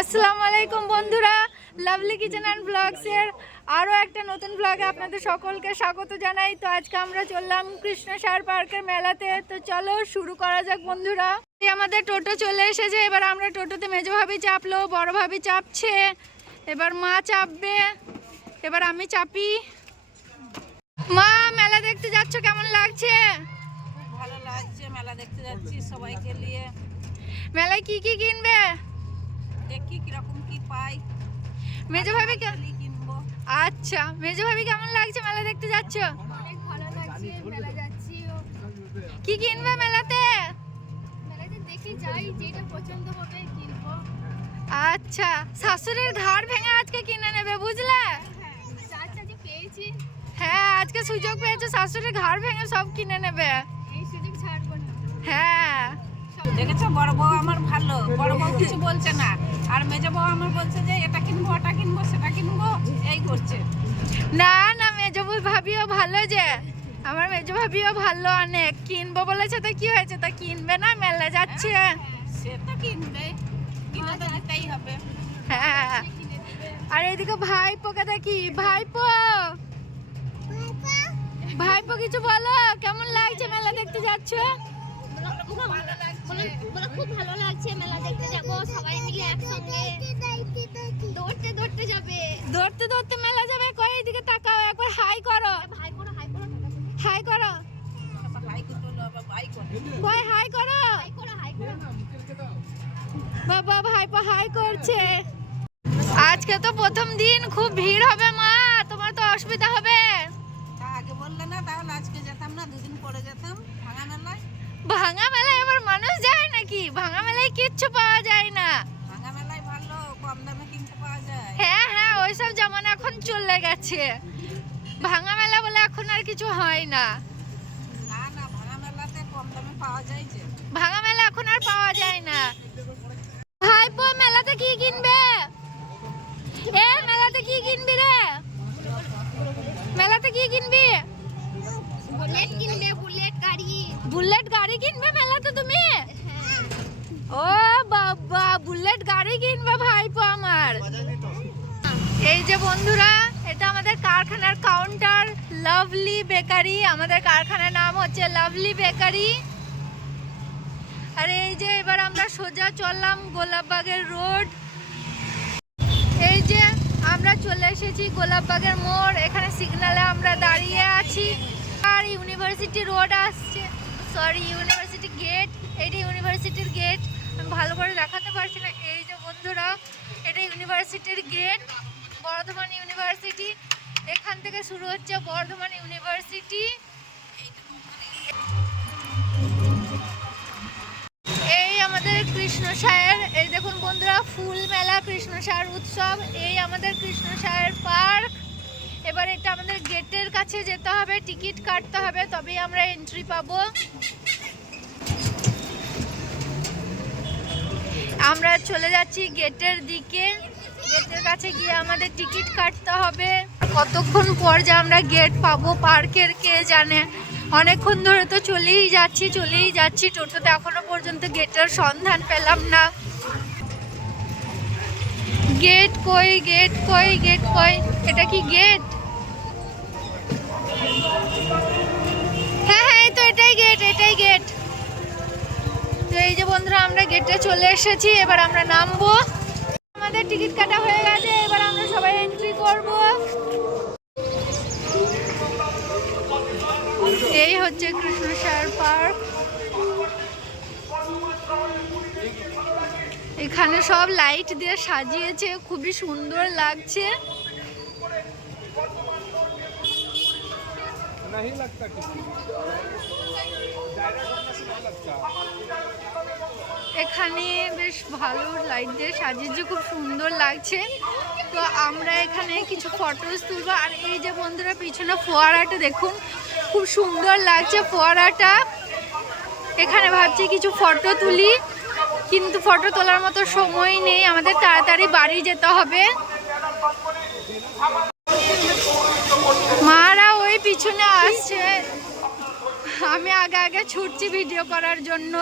আসসালামু আলাইকুম বন্ধুরা, লাভলি কিচেন অ্যান্ড ব্লগসের আরও একটা নতুন ব্লগে আপনাদের সকলকে স্বাগত জানাই। তো আজকে আমরা চললাম কৃষ্ণসার পার্কের মেলাতে। তো চলো শুরু করা যাক বন্ধুরা। আমাদের টোটো চলে এসেছে, এবার আমরা টোটোতে মেজো ভাবি চাপলো, বড় ভাবি চাপছে, এবার মা চাপবে, এবার আমি চাপি। মা, মেলা দেখতে যাচ্ছ, কেমন লাগছে? ভালো লাগছে, মেলা দেখতে যাচ্ছি সবাইকে নিয়ে। মেলায় কি কি কিনবে? দেখি কিরকম কি পাই। মেজো ভাবি কিনবো। আচ্ছা, মেজো ভাবি কেমন লাগছে মেলা দেখতে যাচ্ছ? অনেক ভালো লাগছে, মেলা যাচ্ছি। কি কিনবে মেলাতে? মেলাতে দেখে যাই, যেটা পছন্দ হবে কিনবো। আচ্ছা, শাশুড়ির ঘাড় ভেঙে আজকে কিনে নেবে, বুঝলে? চার্জ পেয়েছি। হ্যাঁ, আজকে সুযোগ পেয়েছো, শাশুড়ির ঘাড় ভেঙে সব কিনে নেবে। এই সুযোগ ছাড়বো না। হ্যাঁ, দেখেছো, বড় বউ আমার ভালো, বড় বউ কিছু বলছে না, আর মেজো বউ আমার বলছে যে এটা কিনবো, ওটা কিনবো, সেটা কিনবো, এই করছে। না না, মেজো ভাবিও ভালো, যে আমার মেজো ভাবিও ভালো, অনেক কিনবো বলেছে। তো কি হয়েছে, তা কিনবে না? মেলা যাচ্ছে। সে তো কিনবে, কিনে তো দিতেই হবে। হ্যাঁ, কিনে দিবে। আর এদিকে ভাইপোকে দেখি। ভাইপো, ভাইপো কিছু বলো, কেমন লাগছে মেলা দেখতে যাচ্ছ? খুব ভালো লাগছে। খুব ভালো লাগছে, মেলা দেখতে যাবো সবাই মিলে একসঙ্গে। দৌড়তে দৌড়তে যাবে। দৌড়তে দৌড়তে মেলা যাবে। কই, এদিকে তাকাও, একবার হাই করো, হাই করো, হাই করো, হাই করো, আবার হাই করতে হলো, আবার বাই করতে। কই হাই করো। হাই করো, হাই করো। বাবা, ভাইপো হাই করছে। আজকে তো প্রথম দিন, খুব ভিড় হবে মা, তোমার তো অসুবিধা হবে। তা আগে বললে না, তাহলে আজকে যেতাম না, দুদিন পরে যেতাম ভাঙা মেলায়। ভাঙা মেলায় আবার মানুষ যায় নাকি? ভাঙা মেলায় কিচ্ছু পাওয়া যায় না। ভাঙা মেলায় ভালো, কম দামে কিনতে পাওয়া যায়। হ্যাঁ হ্যাঁ, ওইসব জামানা এখন চলে গেছে। ভাঙা মেলা বলে এখন আর কিছু হয় না। না না, ভাঙা মেলাতে কম দামে পাওয়া যায় যে। ভাঙা মেলা এখন আর পাওয়া যায় না। ভাইপো, মেলাতে কি কিনবে? এ, মেলাতে কি কিনবি রে? মেলাতে কি কিনবি? বুলেট কিনবে, বুলেট গাড়ি। বুলেট গাড়ি কিনবে মেলাতে তুমি? ও বাবা, বুলেট গাড়ি কিনবে ভাইপো আমার। এই যে বন্ধুরা, এটা আমাদের কারখানার কাউন্টার, লাভলি বেকারি। আমাদের কারখানার নাম হচ্ছে লাভলি বেকারি। আর এই যে এবার আমরা সোজা চললাম গোলাপবাগের রোড। এই যে আমরা চলে এসেছি গোলাপবাগের মোড়। এখানে সিগন্যালে আমরা দাঁড়িয়ে আছি। আর ইউনিভার্সিটি রোড আসছে, সরি ইউনিভার্সিটি গেট। এইটা ইউনিভার্সিটির গেট, আমি ভালো করে দেখাতে পারছি না। এই যে বন্ধুরা, এটা ইউনিভার্সিটির গেট, বর্ধমান ইউনিভার্সিটি। এখান থেকে শুরু হচ্ছে বর্ধমান ইউনিভার্সিটি। এই আমাদের কৃষ্ণসায়ের, এই দেখুন বন্ধুরা, ফুল মেলা, কৃষ্ণসায়ের উৎসব। এই আমাদের কৃষ্ণসায়ের পার্ক। এবার এটা আমাদের গেটের কাছে যেতে হবে, টিকিট কাটতে হবে, তবেই আমরা এন্ট্রি পাবো। আমরা চলে যাচ্ছি গেটের দিকে। গেটের কাছে গিয়ে আমাদের টিকিট কাটতে হবে। কতক্ষণ পর যে আমরা গেট পাবো পার্কের, কে জানে। অনেকক্ষণ ধরে তো চলেই যাচ্ছি টোটোতে, এখনো পর্যন্ত গেটের সন্ধান পেলাম না। গেট কই, গেট কই, গেট কই? এটা কি গেট? হ্যাঁ হ্যাঁ, এই তো এটাই গেট, এটাই গেট। তো এই যে বন্ধুরা, আমরা গেটে চলে এসেছি, এবার আমরা নামবো। আমাদের টিকিট কাটা হয়ে গেছে, এবার আমরা সবাই এন্ট্রি করব। এই হচ্ছে কৃষ্ণসায়র পার্ক। এখানে সব লাইট দিয়ে সাজিয়েছে, খুবই সুন্দর লাগছে। এখানে বেশ ভালো লাইট দিয়ে সাজিয়েছে, খুব সুন্দর লাগছে। তো আমরা এখানে কিছু ফটোস তুলবো। আর এই যে বন্ধুরা, পিছনে ফোয়ারাটা দেখুন, খুব সুন্দর লাগছে ফোয়ারাটা। এখানে ভাবছি কিছু ফটো তুলি, কিন্তু ফটো তোলার মতো সময় নেই, আমাদের তাড়াতাড়ি বাড়ি যেতে হবে। মারা ওই পিছনে আসছে, আমি আগে আগে ছুটছি ভিডিও করার জন্য।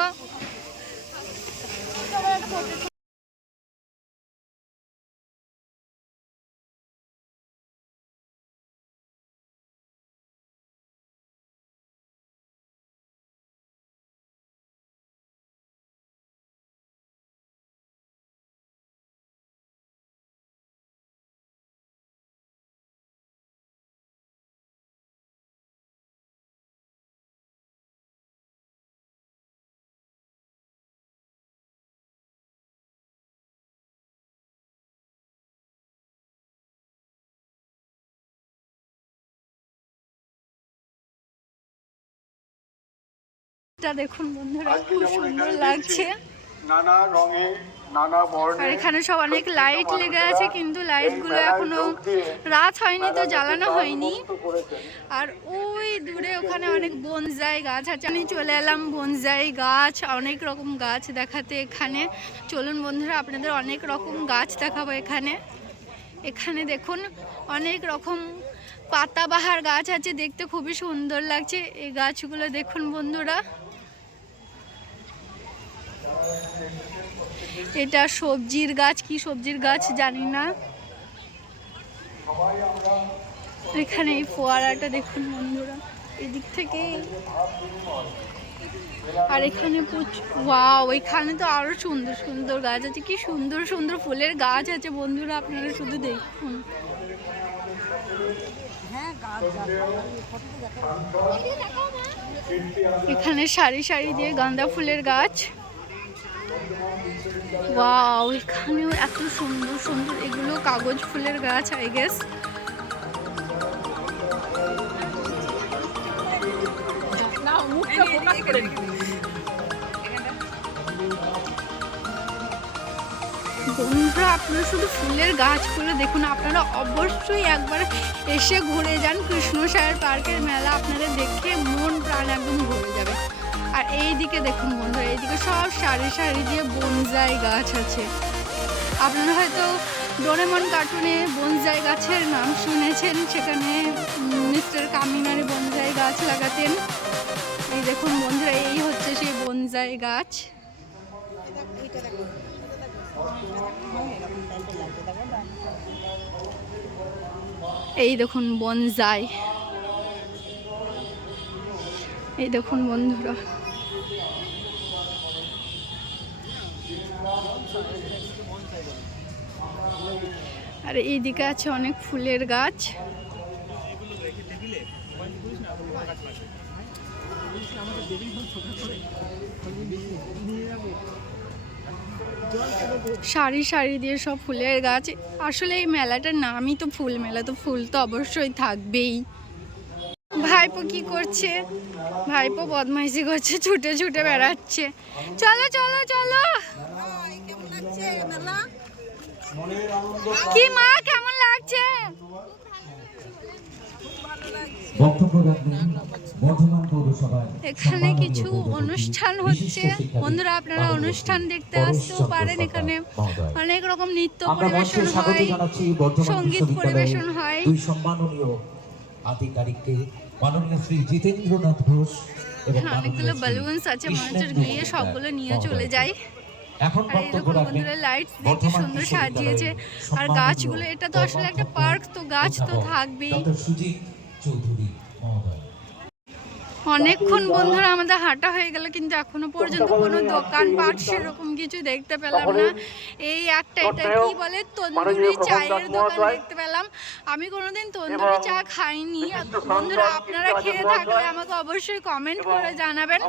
এটা দেখুন বন্ধুরা, খুব সুন্দর লাগছে। নানা রঙে নানা বর্ণে আর এখানে সব অনেক লাইট লেগে আছে, কিন্তু লাইটগুলো এখনো রাত হয়নি তো জ্বালানো হয়নি। আর ওই দূরে ওখানে অনেক বনসাই গাছ আছে। আমি চলে এলাম বনসাই গাছ, অনেক রকম গাছ দেখাতে এখানে। চলুন বন্ধুরা, আপনাদের অনেক রকম গাছ দেখাবো এখানে। এখানে দেখুন অনেক রকম পাতাবাহার গাছ আছে, দেখতে খুবই সুন্দর লাগছে এই গাছগুলো। দেখুন বন্ধুরা, এটা সবজির গাছ, কি সবজির গাছ জানি না। এখানে এই ফোয়ারাটা দেখুন বন্ধুরা, এদিক থেকে। আর এখানে ওয়াও, এখানে তো আরো সুন্দর সুন্দর গাছ আছে, কি সুন্দর সুন্দর ফুলের গাছ আছে বন্ধুরা, আপনারা শুধু দেখুন। এখানে সারি সারি দিয়ে গাঁদা ফুলের গাছ। ওয়াও, এখানেও এত সুন্দর সুন্দর, এগুলো কাগজ ফুলের গাছ আই গেস। বন্ধুরা, আপনারা শুধু ফুলের গাছগুলো দেখুন, আপনারা অবশ্যই একবার এসে ঘুরে যান কৃষ্ণসায়র পার্কের মেলা, আপনাদের দেখে মন প্রাণ একদম ভরে যাবে। আর এইদিকে দেখুন বন্ধুরা, এইদিকে সব সারি সারি দিয়ে বনসাই গাছ আছে। আপনারা হয়তো ডোরেমন কার্টুনে বনসাই গাছের নাম শুনেছেন, সেখানে মিস্টার কামিনারি বনসাই গাছ লাগাতেন। এই দেখুন বন্ধুরা, এই হচ্ছে সেই বনসাই গাছ। এই দেখুন বনসাই, এই দেখুন বন্ধুরা। আর এইদিকে আছে অনেক ফুলের গাছ। সারি সারি দিয়ে সব ফুলের গাছ। আসলে এই মেলাটার নামই তো ফুল মেলা, তো ফুল তো অবশ্যই থাকবেই। ভাইপো কি করছে? ভাইপো বদমাইশি করছে, ছুটে ছুটে বেড়াচ্ছে। চলো চলো চলো। কি মা, কেমন লাগছে? এখানে কিছু অনুষ্ঠান হচ্ছে বন্ধুরা, আপনারা অনুষ্ঠান দেখতে আসতেও পারেন। এখানে অনেক রকম নৃত্য পরিবেশন হয়, সঙ্গীত পরিবেশন হয়। অনেকগুলো বেলুনস আছে, মানুষের গিয়ে সবগুলো নিয়ে চলে যায়। আর এরকম বন্ধুরা লাইটস দিয়ে কি সুন্দর সাজিয়েছে। আর গাছগুলো, এটা তো আসলে একটা পার্ক, তো গাছ তো থাকবেই। অনেকক্ষণ বন্ধুরা আমাদের হাঁটা হয়ে গেল, কিন্তু এখনো পর্যন্ত কোনো দোকানপাট সেরকম কিছু দেখতে পেলাম না। এই একটা, এটা কি বলে, তন্দুরি চায়ের দোকান দেখতে পেলাম। আমি কোনোদিন তন্দুরি চা খাইনি বন্ধুরা, আপনারা খেয়ে থাকলে আমাকে অবশ্যই কমেন্ট করে জানাবেন।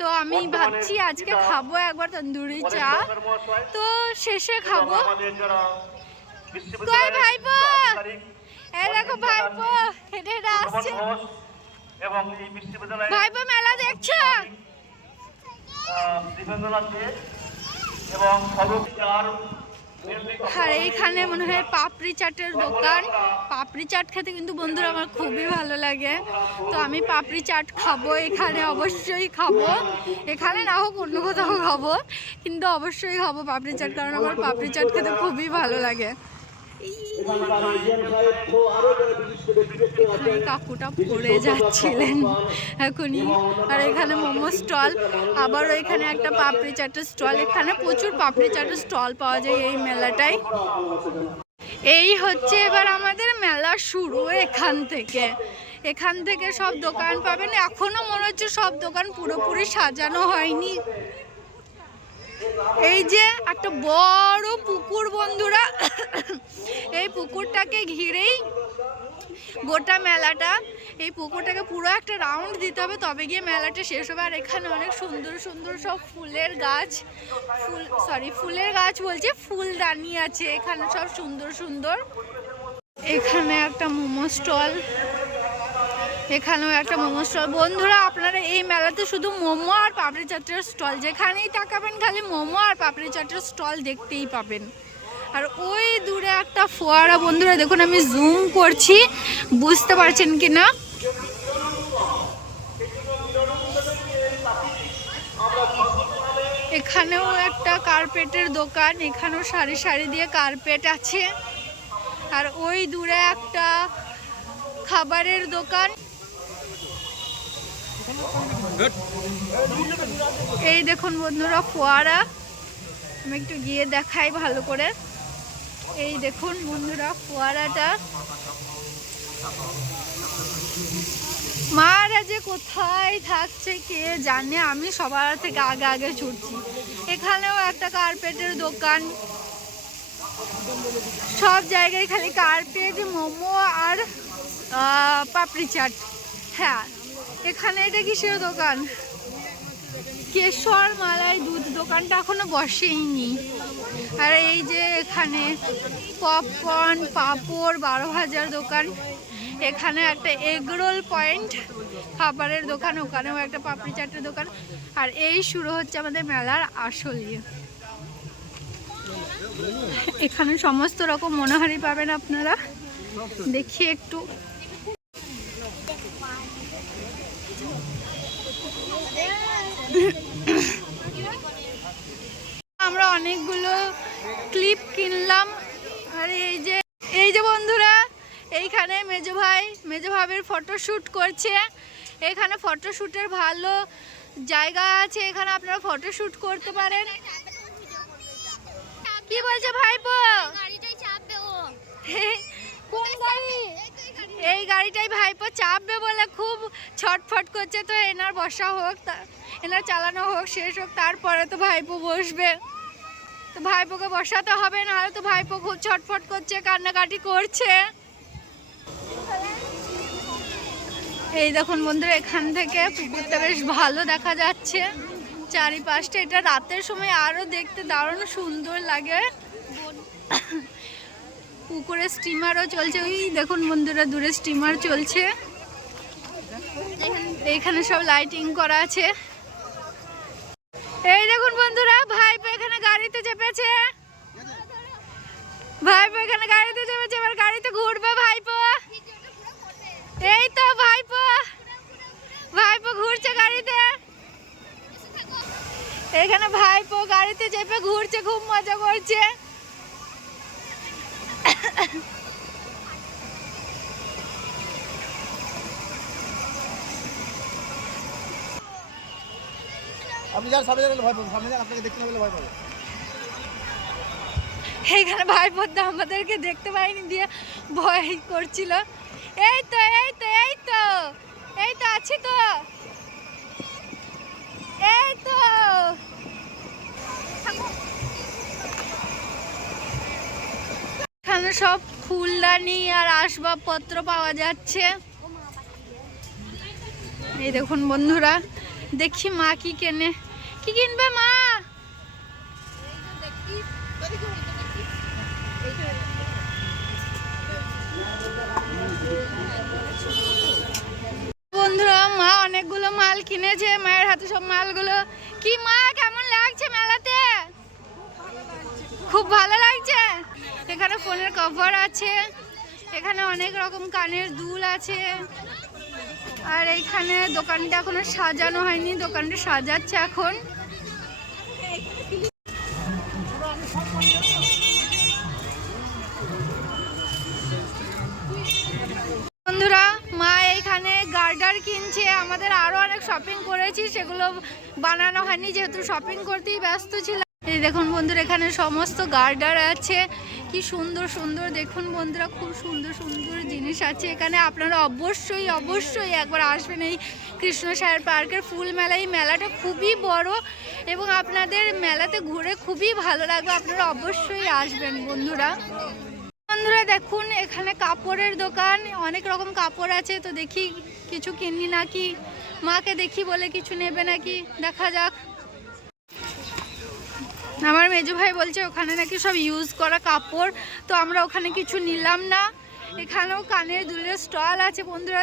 তো আমি ভাবছি আজকে খাবো একবার তন্দুরি চা, তো শেষে খাবো। কই ভাইপো? এই দেখো ভাইপো হেঁটে হেঁটে আসছে। ভাইপো মেলা দেখছো? আর এইখানে মনে হয় পাপড়ি চাটের দোকান। পাপড়ি চাট খেতে কিন্তু বন্ধুরা আমার খুবই ভালো লাগে, তো আমি পাপড়ি চাট খাবো এখানে, অবশ্যই খাবো। এখানে না হোক অন্য কোথাও খাবো, কিন্তু অবশ্যই খাবো পাপড়ি চাট, কারণ আমার পাপড়ি চাট খেতে খুবই ভালো লাগে। এখানে কাকুটা পড়ে যাচ্ছিলেন এখনই। আর এখানে মোমো স্টল, আবারও এখানে একটা পাপড়ি চাটের স্টল। এখানে প্রচুর পাপড়ি চাটের স্টল পাওয়া যায় এই মেলাটায়। এই হচ্ছে এবার আমাদের মেলা শুরু। এখান থেকে সব দোকান পাবেন। এখনো মনে হচ্ছে সব দোকান পুরোপুরি সাজানো হয়নি। এই যে একটা বড় পুকুর বন্ধুরা, এই পুকুরটাকে ঘিরেই গোটা মেলাটা। এই পুকুরটাকে পুরো একটা রাউন্ড দিতে হবে, তবে গিয়ে মেলাটা শেষ হবে। আর এখানে অনেক সুন্দর সুন্দর সব ফুলের গাছ, ফুলের গাছ বলছে, ফুলদানি আছে এখানে সব সুন্দর সুন্দর। এখানে একটা মোমো স্টল, এখানেও একটা মোমো স্টল। বন্ধুরা আপনারা এই মেলাতে শুধু মোমো আর পাপড়ি চাটের স্টল, যেখানেই তাকাবেন খালি মোমো আর পাপড়ি চাটের স্টল দেখতেই পাবেন। আর ওই দূরে একটা ফোয়ারা, বন্ধুরা দেখুন আমি জুম করছি, বুঝতে পারছেন কি না। এখানেও একটা কার্পেটের দোকান, এখানেও সারি সারি দিয়ে কার্পেট আছে। আর ওই দূরে একটা খাবারের দোকান। এই দেখুন বন্ধুরা ফোয়ারা, আমি একটু গিয়ে দেখাই ভালো করে। এই দেখুন বন্ধুরা ফোয়ারাটা। মারা যে কোথায় থাকছে কে জানে, আমি সবার থেকে আগে আগে ছুটছি। এখানেও একটা কার্পেটের দোকান, সব জায়গায় খালি কার্পেট, মোমো আর পাপড়ি চাট। হ্যাঁ, এখানে এটা কিসের দোকান? কেশর মালাই দুধ দোকানটা এখনো বসেইনি। আর এই যে এখানে পপকর্ন, পাঁপড়, 12 ভাজার দোকান। এখানে একটা এগরোল পয়েন্ট খাবারের দোকান, ওখানেও একটা পাপড়ি চাটের দোকান। আর এই শুরু হচ্ছে আমাদের মেলার আসল ইয়ে। এখানে সমস্ত রকম মনোহারি পাবেন আপনারা। দেখি একটু। আমরা অনেকগুলো ক্লিপ কিনলাম। আর এই যে বন্ধুরা এইখানে মেজো ভাবের ফটোশ্যুট করছে। এখানে ফটোশ্যুটের ভালো জায়গা আছে, এখানে আপনারা ফটোশ্যুট করতে পারেন। কি বলছে ভাইপো? গাড়িটাই চাপবে ও। কোন গাড়ি? এই গাড়িটাই ভাইপো চাপবে বলে খুব ছটফট করছে। তো এনার বসা হোক, এনার চালানো হোক, শেষ হোক, তারপরে তো ভাইপো বসবে। তো ভাইপোকে বসাতে হবে, নাহলে তো ভাইপো খুব ছটফট করছে, কান্নাকাটি করছে। এই দেখুন বন্ধুরা, এখান থেকে পুকুরটা বেশ ভালো দেখা যাচ্ছে চারিপাশটা। এটা রাতের সময় আরো দেখতে দারুণ সুন্দর লাগে। পুকুরে স্টিমারও চলছে, ওই দেখুন বন্ধুরা দূরে স্টিমার চলছে। এইখানে সব লাইটিং করা আছে। এই দেখুন বন্ধুরা ভাইপো এখানে গাড়িতে চেপেছে। ভাইপো এখানে গাড়িতে চেপেছে, এবার গাড়িতে ঘুরবে ভাইপো। এই তো ভাইপো ঘুরছে গাড়িতে। এখানে ভাইপো গাড়িতে চেপে ঘুরছে, খুব মজা করছে। আপনি যার সামনে যান ভয় পাবেন, সামনে যান, আপনাকে দেখতে না পেলে ভয় পাবেন। এইখানে ভাইপোদা আমাদেরকে দেখতে পাইনি দিয়ে ভয় করছিল। এই তো আছি তো, এই তো। এখানে সব ফুলদানি আর আসবাবপত্র পাওয়া যাচ্ছে। এই দেখুন বন্ধুরা, দেখি মা কি কেনে। কি কিনবে মা? বন্ধুরা মা অনেকগুলো মাল কিনেছে, মায়ের হাতে সব মালগুলো। কি মা কেমন লাগছে মেলাতে? খুব ভালো লাগছে। এখানে ফোনের কভার আছে, এখানে অনেক রকম কানের দুল আছে। আর এইখানে দোকানটা এখনো সাজানো হয়নি, দোকানটা সাজাচ্ছে এখন। বন্ধুরা মা এইখানে গার্ডার কিনছে। আমাদের আরো অনেক শপিং করেছি, সেগুলো বানানো হয়নি যেহেতু শপিং করতেই ব্যস্ত ছিলাম। এই দেখুন বন্ধুরা এখানে সমস্ত গার্ডার আছে, কি সুন্দর সুন্দর। দেখুন বন্ধুরা খুব সুন্দর সুন্দর জিনিস আছে এখানে। আপনারা অবশ্যই একবার আসবেন এই কৃষ্ণসায়র পার্কের ফুল মেলা। এই মেলাটা খুবই বড় এবং আপনাদের মেলাতে ঘুরে খুবই ভালো লাগবে। আপনারা অবশ্যই আসবেন বন্ধুরা। দেখুন এখানে কাপড়ের দোকান, অনেক রকম কাপড় আছে। তো দেখি কিছু কিনি নাকি, মাকে দেখি বলে কিছু নেবে নাকি, দেখা যাক। আমার মেজো ভাই বলছে ওখানে নাকি সব ইউজ করা কাপড়, তো আমরা ওখানে কিছু নিলাম না। এখানেও কানের দুলের স্টল আছে বন্ধুরা।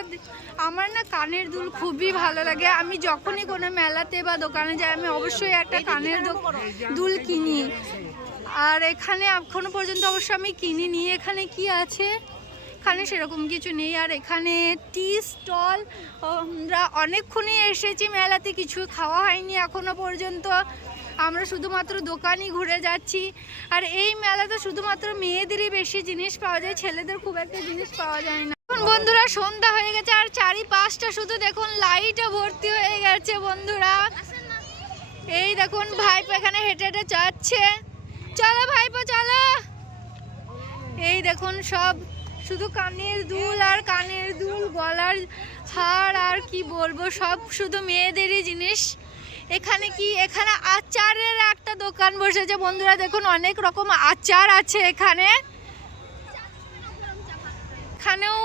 আমার না কানের দুল খুবই ভালো লাগে, আমি যখনই কোনো মেলাতে বা দোকানে যাই আমি অবশ্যই একটা কানের দুল কিনি। আর এখানে এখনো পর্যন্ত অবশ্য আমি কিনিনি। এখানে কি আছে, এখানে সেরকম কিছু নেই। আর এখানে টি স্টল, আমরা অনেকক্ষণই এসেছি মেলাতে, কিছু খাওয়া হয়নি এখনো পর্যন্ত, আমরা শুধুমাত্র দোকানই ঘুরে যাচ্ছি। আর এই মেলাতে শুধুমাত্র মেয়েদেরই বেশি জিনিস পাওয়া যায়, ছেলেদের খুব একটা জিনিস পাওয়া যায় না। এখন বন্ধুরা সন্ধ্যা হয়ে গেছে আর চারিপাশটা শুধু দেখুন লাইটে ভর্তি হয়ে গেছে বন্ধুরা। এই দেখুন ভাইপো এখানে হেঁটে হেঁটে যাচ্ছে, চলো ভাইপো চলো। এই দেখুন সব শুধু কানের দুল আর কানের দুল, গলার হার, আর কি বলবো, সব শুধু মেয়েদেরই জিনিস। এখানে কি, এখানে আচারের একটা দোকান বসেছে বন্ধুরা, দেখুন অনেক রকম আচার আছে এখানে। এখানেও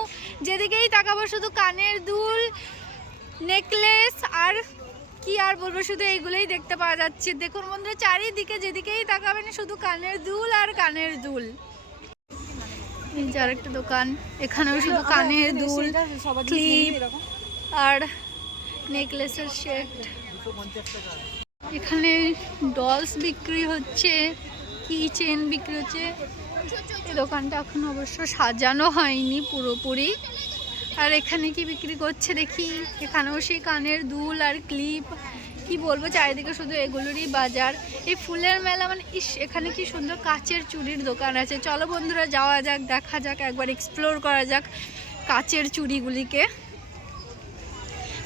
যেদিকেই তাকাবো শুধু কানের দুল, নেকলেস, আর কি আর বলবো, শুধু এইগুলোই দেখতে পাওয়া যাচ্ছে। দেখুন বন্ধুরা চারিদিকে যেদিকেই তাকাবেন শুধু কানের দুল আর কানের দুল। এই যে আরেকটা দোকান, এখানেও শুধু কানের দুল, ক্লিপ আর নেকলেসের সেট। এখানে ডলস বিক্রি হচ্ছে, কি চেন বিক্রি হচ্ছে। এই দোকানটা এখন অবশ্য সাজানো হয়নি পুরোপুরি। আর এখানে কি বিক্রি করছে দেখি, এখানেও সেই কানের দুল আর ক্লিপ, কি বলবো চারিদিকে শুধু এগুলোরই বাজার। এই ফুলের মেলা মানে ইস, এখানে কি সুন্দর কাচের চুড়ির দোকান আছে। চলো বন্ধুরা যাওয়া যাক, দেখা যাক, একবার এক্সপ্লোর করা যাক কাচের চুড়িগুলিকে।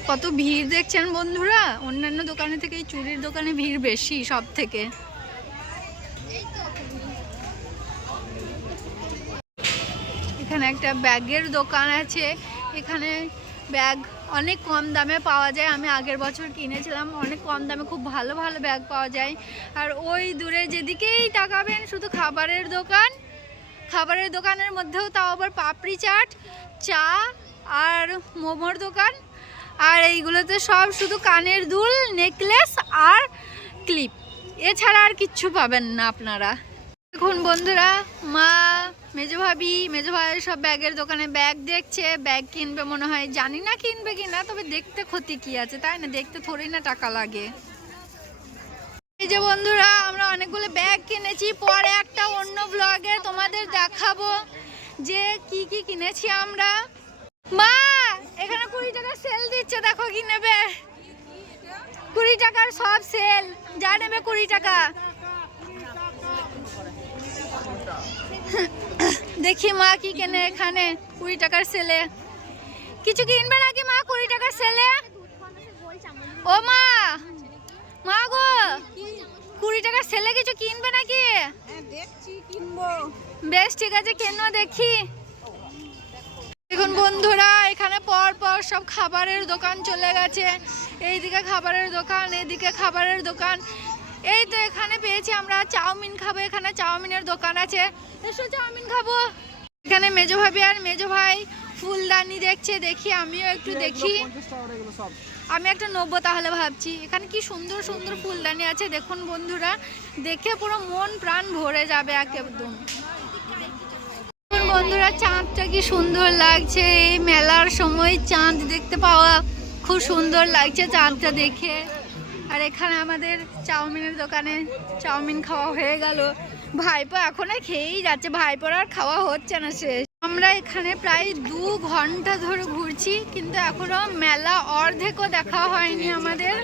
কত ভিড় দেখছেন বন্ধুরা, অন্যান্য দোকানে থেকে এই চুড়ির দোকানে ভিড় বেশি সব থেকে। এখানে একটা ব্যাগের দোকান আছে, এখানে ব্যাগ অনেক কম দামে পাওয়া যায়। আমি আগের বছর কিনেছিলাম, অনেক কম দামে খুব ভালো ভালো ব্যাগ পাওয়া যায়। আর ওই দূরে যেদিকেই তাকাবেন শুধু খাবারের দোকান, খাবারের দোকানের মধ্যেও তাও আবার পাপড়ি চাট, চা আর মোমোর দোকান। আর এইগুলোতে সব শুধু কানের দুল, নেকলেস আর ক্লিপ, এছাড়া আর কিচ্ছু পাবেন না আপনারা। দেখুন বন্ধুরা মা, মেজো ভাবি, মেজো ভাই সব ব্যাগের দোকানে ব্যাগ দেখছে, ব্যাগ কিনবে মনে হয়, জানি না কিনবে কিনা, তবে দেখতে ক্ষতি কি আছে, তাই না, দেখতে থোড়ি না টাকা লাগে। এই যে বন্ধুরা আমরা অনেকগুলো ব্যাগ কিনেছি, পরে একটা অন্য ব্লগে তোমাদের দেখাবো যে কি কি কিনেছি আমরা। মা এখানে 20 টাকার সেল দিচ্ছে, দেখো কি নেবে, 20 টাকার সব সেল, যা নেবে 20 টাকা। দেখি মা কি কেনে এখানে 20 টাকার সেলে। কিছু কিনবে নাকি মা 20 টাকার সেলে? ও মা, মা গো 20 টাকার সেলে কিছু কিনবে নাকি? দেখছি কিনবো। বেশ ঠিক আছে, কেন দেখি। দেখুন বন্ধুরা এখানে পর পর সব খাবারের দোকান চলে গেছে, এইদিকে খাবারের দোকান, এদিকে খাবারের দোকান। এই তো এখানে পেয়েছি আমরা চাউমিন খাবো, এখানে চাউমিনের দোকান আছে, এসো চাউমিন খাবো। এখানে মেজো ভাবি আর মেজো ভাই ফুলদানি দেখছে, দেখি আমিও একটু দেখি, আমি একটা নেবো তাহলে ভাবছি। এখানে কি সুন্দর সুন্দর ফুলদানি আছে দেখুন বন্ধুরা, দেখে পুরো মন প্রাণ ভরে যাবে একদম। বন্ধুরা চাঁদটা কি সুন্দর লাগছে, এই মেলার সময় চাঁদ দেখতে পাওয়া খুব সুন্দর লাগছে চাঁদটা দেখে। আর এখানে আমাদের চাউমিনের দোকানে চাউমিন খাওয়া হয়ে গেল, ভাইপো এখনো খেয়েই যাচ্ছে, ভাইপোর আর খাওয়া হচ্ছে না শেষ। আমরা এখানে প্রায় 2 ঘন্টা ধরে ঘুরছি, কিন্তু এখনো মেলা অর্ধেকও দেখা হয়নি আমাদের,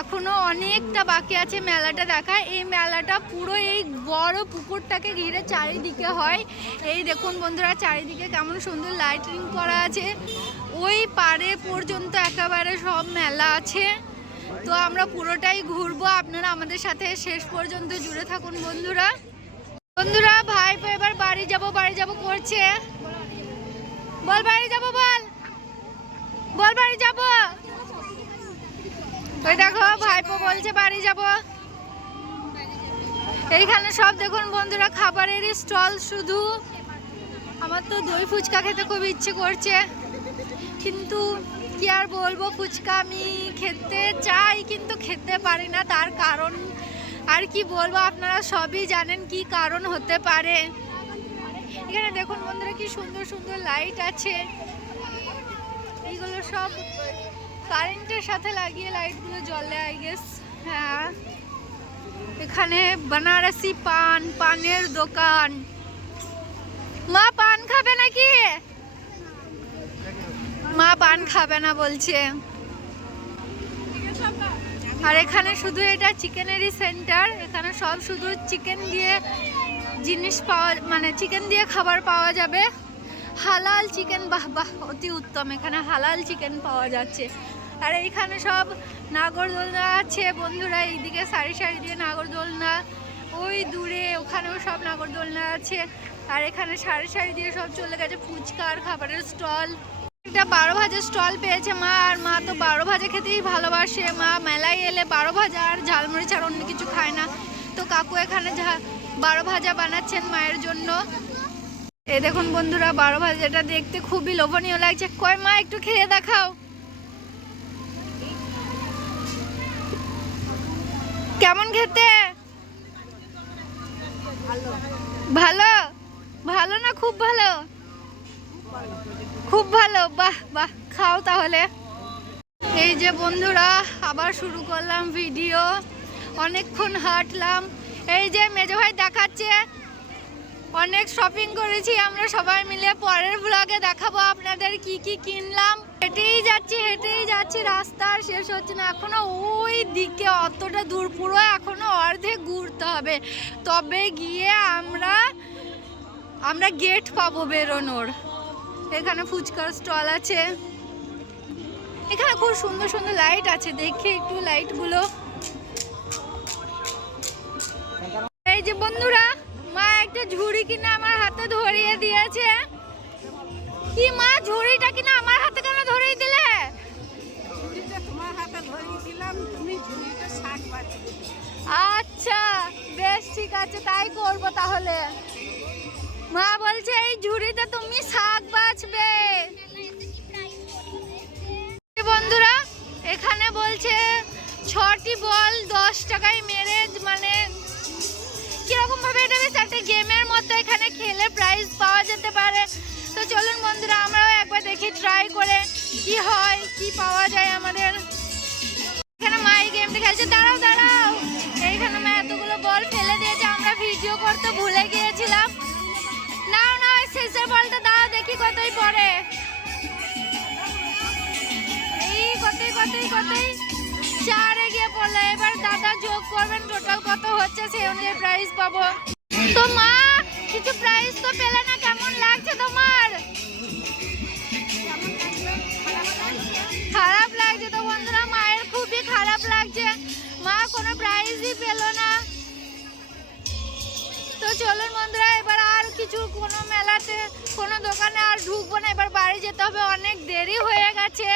এখনো অনেকটা বাকি আছে মেলাটা দেখা। এই মেলাটা পুরো এই বড় পুকুরটাকে ঘিরে চারিদিকে হয়। এই দেখুন বন্ধুরা চারিদিকে কেমন সুন্দর লাইটিং করা আছে, ওই পারে পর্যন্ত একেবারে সব মেলা আছে। তো আমরা পুরোটাই ঘুরবো, আপনারা আমাদের সাথে শেষ পর্যন্ত জুড়ে থাকুন বন্ধুরা। বন্ধুরা ভাইপো এবার বাড়ি যাব করছে, বল বাড়ি যাব, বল বল বাড়ি যাব। ওই দেখো ভাইপো বলছে বাড়ি যাব। এইখানে সব দেখুন বন্ধুরা খাবারের স্টল শুধু। আমার তো দই ফুচকা খেতে খুব ইচ্ছে করছে, কিন্তু কি আর বলবো, ফুচকা আমি খেতে চাই কিন্তু খেতে পারি না, তার কারণ আর কি বলবো, আপনারা সবই জানেন কি কারণ হতে পারে। এখানে দেখুন বন্ধুরা কি সুন্দর সুন্দর লাইট আছে, এইগুলো সব কারেন্টের সাথে লাগিয়ে লাইটগুলো জ্বলে আই গেস। হ্যাঁ, এখানে বানারসি পানের দোকান। মা পান খাবে নাকি? মা পান খাবে না বলছে। আর এখানে শুধু এটা চিকেনেরই সেন্টার, এখানে সব শুধু চিকেন দিয়ে জিনিস পাওয়া, মানে চিকেন দিয়ে খাবার পাওয়া যাবে। হালাল চিকেন, বাহ বাহ, অতি উত্তম, এখানে হালাল চিকেন পাওয়া যাচ্ছে। আর এইখানে সব নাগরদোলনা আছে বন্ধুরা, এইদিকে সারি সারি দিয়ে নাগরদোলনা, ওই দূরে ওখানেও সব নাগরদোলনা আছে। আর এখানে সারি সারি দিয়ে সব চলে গেছে ফুচকার খাবারের স্টল। একটা 12 ভাজা স্টল পেয়েছে মা, আর মা তো 12 ভাজা খেতেই ভালোবাসে। মা মেলায় এলে 12 ভাজা আর ঝালমরিচ আর অন্য কিছু খায় না, তো কাকু এখানে 12 ভাজা বানাচ্ছেন মায়ের জন্য। এই দেখুন বন্ধুরা 12 ভাজাটা দেখতে খুবই লোভনীয় লাগছে। কই মা একটু খেয়ে দেখাও, কেমন খেতে? ভালো? ভালো না খুব ভালো? খুব ভালো, বাহ বাহ, খাও তাহলে। এই যে বন্ধুরা আবার শুরু করলাম ভিডিও, অনেকক্ষণ হাঁটলাম। এই যে মেজো ভাই দেখাচ্ছে অনেক শপিং করেছি আমরা সবাই মিলে, পরের ব্লগে দেখাবো আপনাদের কি কি কিনলাম। হেঁটেই যাচ্ছি, রাস্তা আর শেষ হচ্ছে না, এখনো ওই দিকে অতটা দূর, পুরো এখনো অর্ধেক ঘুরতে হবে, তবে গিয়ে আমরা গেট পাবো বেরোনোর। এখানে ফুচকার স্টল আছে, এখানে খুব সুন্দর সুন্দর লাইট আছে, দেখি একটু লাইটগুলো। এই যে বন্ধুরা মা একটা ঝুড়ি কিনে আমার হাতে ধরিয়ে দিয়েছে। কি মা, ঝুড়িটা কিনা আমার হাতে কেন ধরিয়ে দিলে? ঝুড়িটা তোমার হাতে ধরিয়ে দিলাম, তুমি ঝুড়িটা শাক বাছবে। আচ্ছা বেশ, ঠিক আছে, তাই করবো তাহলে। মা বলছে এই ঝুড়িতে তুমি শাক বাছবে। বন্ধুরা এখানে বলছে 6টি বল 10 টাকায় মেরে, মানে কিরকম ভাবে এটা বেশ একটা গেমের মতো, এখানে খেলে প্রাইজ পাওয়া যেতে পারে। তো চলুন বন্ধুরা আমরাও একবার দেখি, ট্রাই করে কি হয়, কি পাওয়া যায় আমাদের। এখানে মা এই গেমটা খেলছে, দাঁড়াও, এইখানে মা এতগুলো বল ফেলে দিয়েছে, আমরা ভিডিও করতে ভুলে গিয়েছিলাম। না শেষের বলটা দাও দেখি কতই পড়ে। এই কতই 4 গিয়ে পড়লো। এবার দাদা যোগ করবেন টোটাল কত হচ্ছে, সেই অনুযায়ী প্রাইজ পাবো। তো মা কিছু প্রাইজ তো পেলে না, কেমন লাগছে তোমার? খারাপ লাগছে তো বন্ধুরা, মায়ের খুবই খারাপ লাগছে, মা কোনো প্রাইজই পেল না। তো চলুন বন্ধুরা এবার আর কিছু কোনো মেলাতে কোনো দোকানে আর ঢুকবো না, এবার বাড়ি যেতে হবে, অনেক দেরি হয়ে গেছে।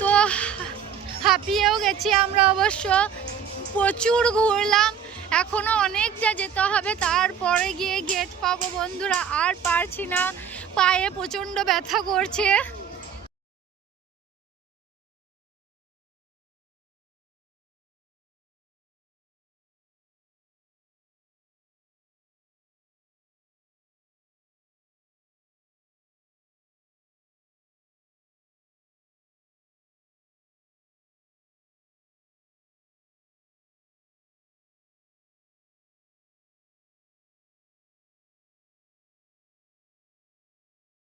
তো হাঁপিয়েও গেছি আমরা, অবশ্য প্রচুর ঘুরলাম, এখনো অনেক যেতে হবে, তারপরে গিয়ে গেট পাবো বন্ধুরা। আর পারছি না, পায়ে প্রচন্ড ব্যথা করছে।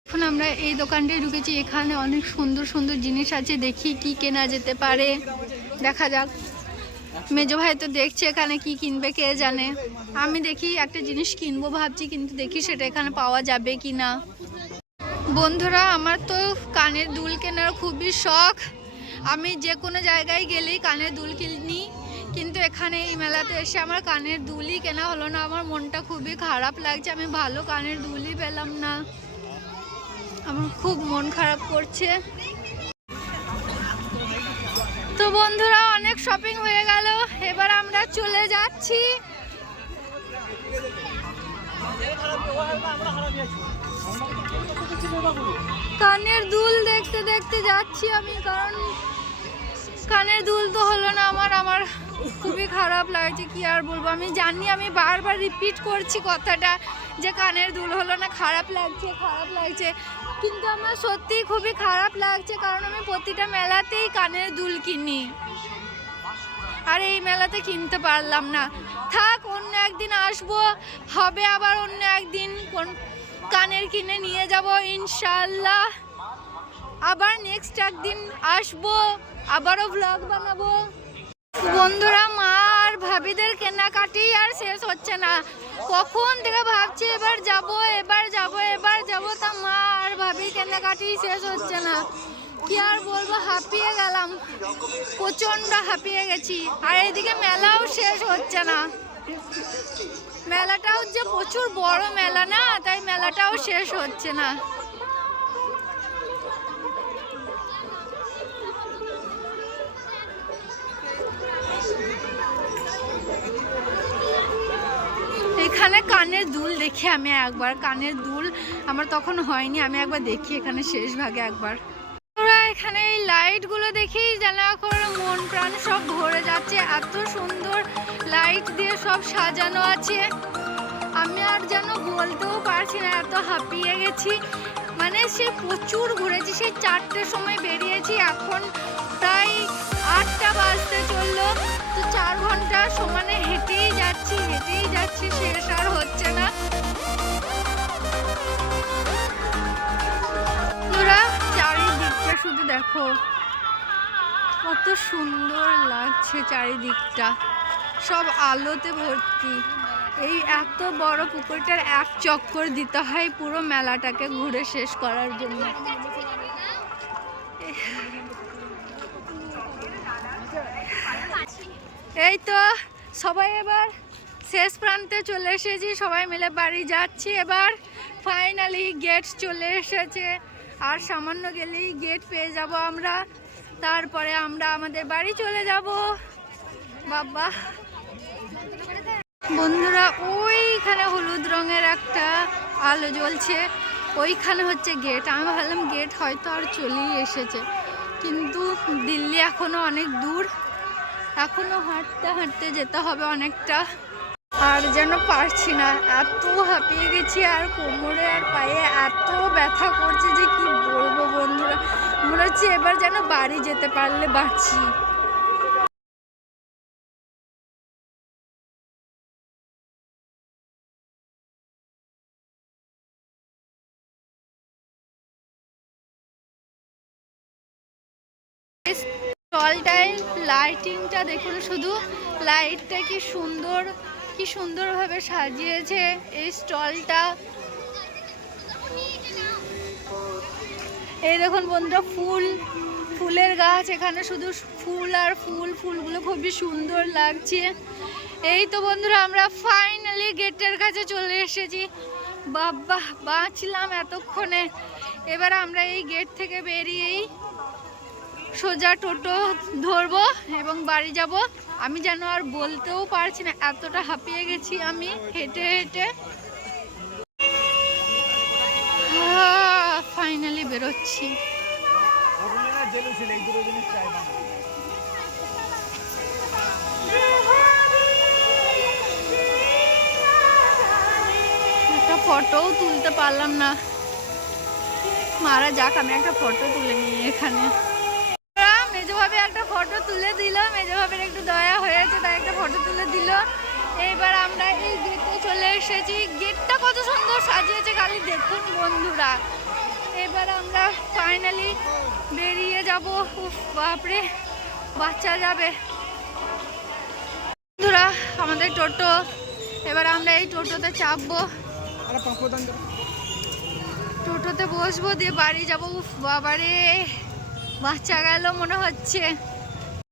এখন আমরা এই দোকানটায় ঢুকেছি, এখানে অনেক সুন্দর সুন্দর জিনিস আছে, দেখি কি কেনা যেতে পারে, দেখা যাক। মেজো ভাই তো দেখছে এখানে কি কিনবে কে জানে, আমি দেখি একটা জিনিস কিনবো ভাবছি, কিন্তু দেখি সেটা এখানে পাওয়া যাবে কি না। বন্ধুরা আমার তো কানের দুল কেনার খুবই শখ, আমি যে কোনো জায়গায় গেলেই কানের দুল কিনি, কিন্তু এখানে এই মেলাতে এসে আমার কানের দুলই কেনা হলো না। আমার মনটা খুবই খারাপ লাগছে, আমি ভালো কানের দুলই পেলাম না, আমার খুব মন খারাপ করছে। তো বন্ধুরা অনেক শপিং হয়ে গেল, এবার আমরা চলে যাচ্ছি। কানের দুল দেখতে দেখতে যাচ্ছি আমি, কারণ কানের দুল তো হলো না আমার খুবই খারাপ লাগছে, কি আর বলবো। আমি জানি আমি বারবার রিপিট করছি কথাটা যে কানের দুল হলো না, খারাপ লাগছে খারাপ লাগছে, কিন্তু আমার সত্যিই খুবই খারাপ লাগছে, কারণ আমি প্রতিটা মেলাতেই কানের দুল কিনি, আর এই মেলাতে কিনতে পারলাম না। থাক, অন্য একদিন আসবো, হবে আবার অন্য একদিন কোন কানের কিনে নিয়ে যাব ইনশাআল্লাহ। আবার নেক্সট একদিন আসবো, আবারও ব্লগ বানাবো। বন্ধুরা, মা আর ভাবিদের কেনাকাটি আর শেষ হচ্ছে না, কখন থেকে ভাবছি এবার যাব এবার যাব এবার যাব, তা মা আর ভাবির কেনাকাটি শেষ হচ্ছে না। কি আর বলবো, হাঁপিয়ে গেলাম, প্রচন্ড হাঁপিয়ে গেছি। আর এদিকে মেলাও শেষ হচ্ছে না, মেলাটাও যে প্রচুর বড় মেলা না, তাই মেলাটাও শেষ হচ্ছে না। এখানে কানের দুল দেখি আমি একবার, কানের দুল আমার তখন হয়নি, আমি একবার দেখি এখানে শেষ ভাগে একবার। ওরা এখানে এই লাইটগুলো দেখি যেন এখন মন প্রাণ সব ভরে যাচ্ছে, এত সুন্দর লাইট দিয়ে সব সাজানো আছে, আমি আর যেন বলতেও পারছি না, এত হাঁপিয়ে গেছি। মানে সে প্রচুর ঘুরেছি, সেই 4টের সময় বেরিয়েছি, এখন প্রায় 8টা বাজতে চললো, তো 4 ঘন্টা সমানে হেঁটেই যাচ্ছি শেষ আর হচ্ছে না। তোরা চারিদিকটা শুধু দেখো, কত সুন্দর লাগছে চারিদিকটা, সব আলোতে ভর্তি। এই এত বড় পুকুরটার এক চক্কর দিতে হয় পুরো মেলাটাকে ঘুরে শেষ করার জন্য। এই তো সবাই এবার শেষ প্রান্তে চলে এসেছি, সবাই মিলে বাড়ি যাচ্ছি এবার। ফাইনালি গেট চলে এসেছে, আর সামান্য গেলেই গেট পেয়ে যাব আমরা, তারপরে আমরা আমাদের বাড়ি চলে যাব। বাবা বন্ধুরা, ওইখানে হলুদ রঙের একটা আলো জ্বলছে, ওইখানে হচ্ছে গেট। আমি ভাবলাম গেট হয়তো আর চলেই এসেছে, কিন্তু দিল্লি এখনো অনেক দূর, এখনো হাঁটতে হাঁটতে যেতে হবে অনেকটা, আর যেন পারছি না, এত হাঁপিয়ে গেছি, আর কোমরে আর পায়ে এত ব্যথা করছে যে কি বলবো বন্ধুরা, মনে হচ্ছে এবার যেন বাড়ি যেতে পারলে বাঁচি। স্টলটায় লাইটিংটা দেখুন, শুধু লাইটটা কি সুন্দরভাবে সাজিয়েছে এই স্টলটা। এই দেখুন বন্ধুরা, ফুলের গাছ, এখানে শুধু ফুল আর ফুল, ফুলগুলো খুবই সুন্দর লাগছে। এই তো বন্ধুরা, আমরা ফাইনালি গেটের কাছে চলে এসেছি। বাবা, বাঁচলাম এতক্ষণে। এবার আমরা এই গেট থেকে বেরিয়েই সোজা টোটো ধরবো এবং বাড়ি যাব। আমি যেন আর বলতেও পারছি না, এতটা হাঁপিয়ে গেছি আমি হেঁটে হেঁটে। ফাইনালি বেরোচ্ছি। একটা ফটোও তুলতে পারলাম না, মারা যাক, আমি একটা ফটো তুলে নিই এখানে। মেজোভাবে একটা ফটো তুলে দিল, মেজোভাবের একটু দয়া হয়েছে তাই একটা ফটো তুলে দিল। এইবার আমরা এই গেটে চলে এসেছি, গেটটা কত সুন্দর সাজিয়েছে খালি দেখুন বন্ধুরা। এবার আমরা ফাইনালি বেরিয়ে যাব। উফ বাপরে, বাচ্চা যাবে। বন্ধুরা, আমাদের টোটো, এবার আমরা এই টোটোতে চাপবো, টোটোতে বসবো, দিয়ে বাড়ি যাব। উফ বাবারে, বাচ্চা গেল মনে হচ্ছে।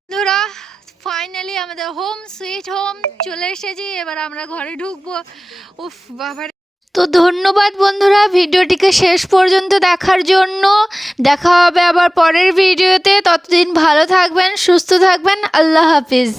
বন্ধুরা, ফাইনালি আমাদের হোম সুইট হোম চলে এসেছি, এবার আমরা ঘরে ঢুকবো। উফ বাবা। তো ধন্যবাদ বন্ধুরা ভিডিওটিকে শেষ পর্যন্ত দেখার জন্য। দেখা হবে আবার পরের ভিডিওতে, ততদিন ভালো থাকবেন, সুস্থ থাকবেন। আল্লাহ হাফিজ।